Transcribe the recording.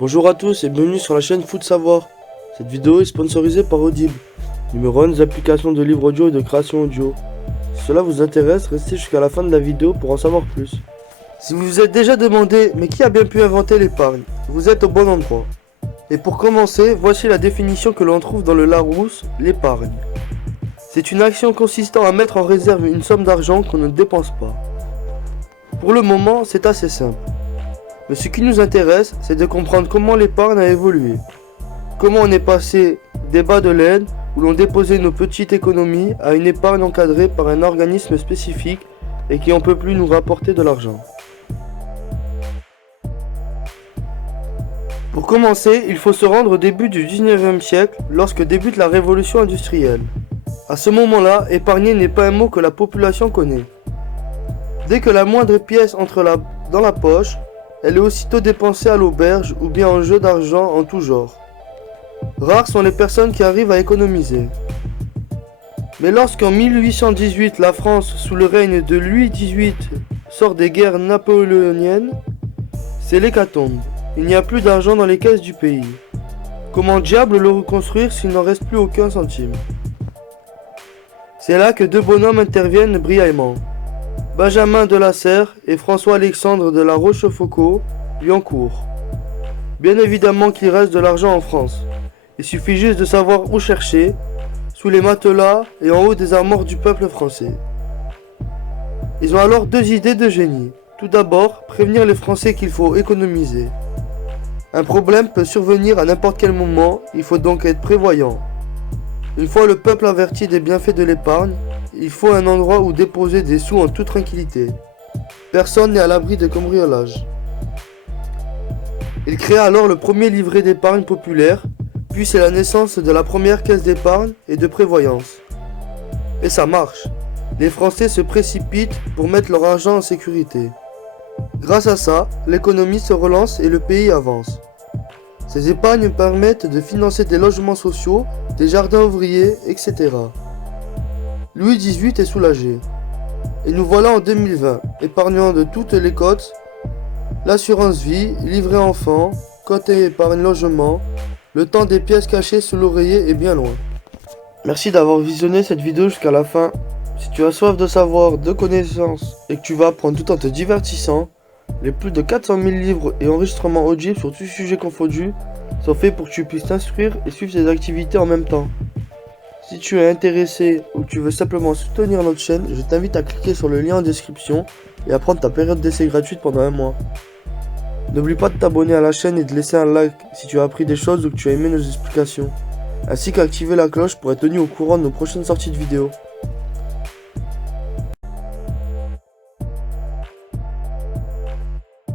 Bonjour à tous et bienvenue sur la chaîne Foot Savoir. Cette vidéo est sponsorisée par Audible, numéro 1 des applications de livres audio et de création audio. Si cela vous intéresse, restez jusqu'à la fin de la vidéo pour en savoir plus. Si vous vous êtes déjà demandé, mais qui a bien pu inventer l'épargne, vous êtes au bon endroit. Et pour commencer, voici la définition que l'on trouve dans le Larousse, l'épargne. C'est une action consistant à mettre en réserve une somme d'argent qu'on ne dépense pas. Pour le moment, c'est assez simple. Mais ce qui nous intéresse, c'est de comprendre comment l'épargne a évolué. Comment on est passé des bas de laine, où l'on déposait nos petites économies, à une épargne encadrée par un organisme spécifique et qui en peut plus nous rapporter de l'argent. Pour commencer, il faut se rendre au début du 19e siècle, lorsque débute la révolution industrielle. À ce moment-là, épargner n'est pas un mot que la population connaît. Dès que la moindre pièce entre dans la poche, elle est aussitôt dépensée à l'auberge ou bien en jeu d'argent en tout genre. Rares sont les personnes qui arrivent à économiser. Mais lorsqu'en 1818 la France, sous le règne de Louis XVIII, sort des guerres napoléoniennes, c'est l'hécatombe. Il n'y a plus d'argent dans les caisses du pays. Comment diable le reconstruire s'il n'en reste plus aucun centime? C'est là que deux bonhommes interviennent brillamment. Benjamin de la Serre et François-Alexandre de la Rochefoucauld-Liancourt. Bien évidemment qu'il reste de l'argent en France. Il suffit juste de savoir où chercher, sous les matelas et en haut des armoires du peuple français. Ils ont alors deux idées de génie. Tout d'abord, prévenir les Français qu'il faut économiser. Un problème peut survenir à n'importe quel moment, il faut donc être prévoyant. Une fois le peuple averti des bienfaits de l'épargne, il faut un endroit où déposer des sous en toute tranquillité. Personne n'est à l'abri de cambriolage. Il créa alors le premier livret d'épargne populaire, puis c'est la naissance de la première caisse d'épargne et de prévoyance. Et ça marche. Les Français se précipitent pour mettre leur argent en sécurité. Grâce à ça, l'économie se relance et le pays avance. Ces épargnes permettent de financer des logements sociaux, des jardins ouvriers, etc. Louis XVIII est soulagé. Et nous voilà en 2020, épargnant de toutes les cotes, l'assurance vie, livret enfant, côté épargne logement, le temps des pièces cachées sous l'oreiller est bien loin. Merci d'avoir visionné cette vidéo jusqu'à la fin. Si tu as soif de savoir, de connaissances et que tu vas apprendre tout en te divertissant, les plus de 400 000 livres et enregistrements audibles sur tous sujets confondus sont faits pour que tu puisses t'instruire et suivre tes activités en même temps. Si tu es intéressé ou que tu veux simplement soutenir notre chaîne, je t'invite à cliquer sur le lien en description et à prendre ta période d'essai gratuite pendant un mois. N'oublie pas de t'abonner à la chaîne et de laisser un like si tu as appris des choses ou que tu as aimé nos explications, ainsi qu'activer la cloche pour être tenu au courant de nos prochaines sorties de vidéos.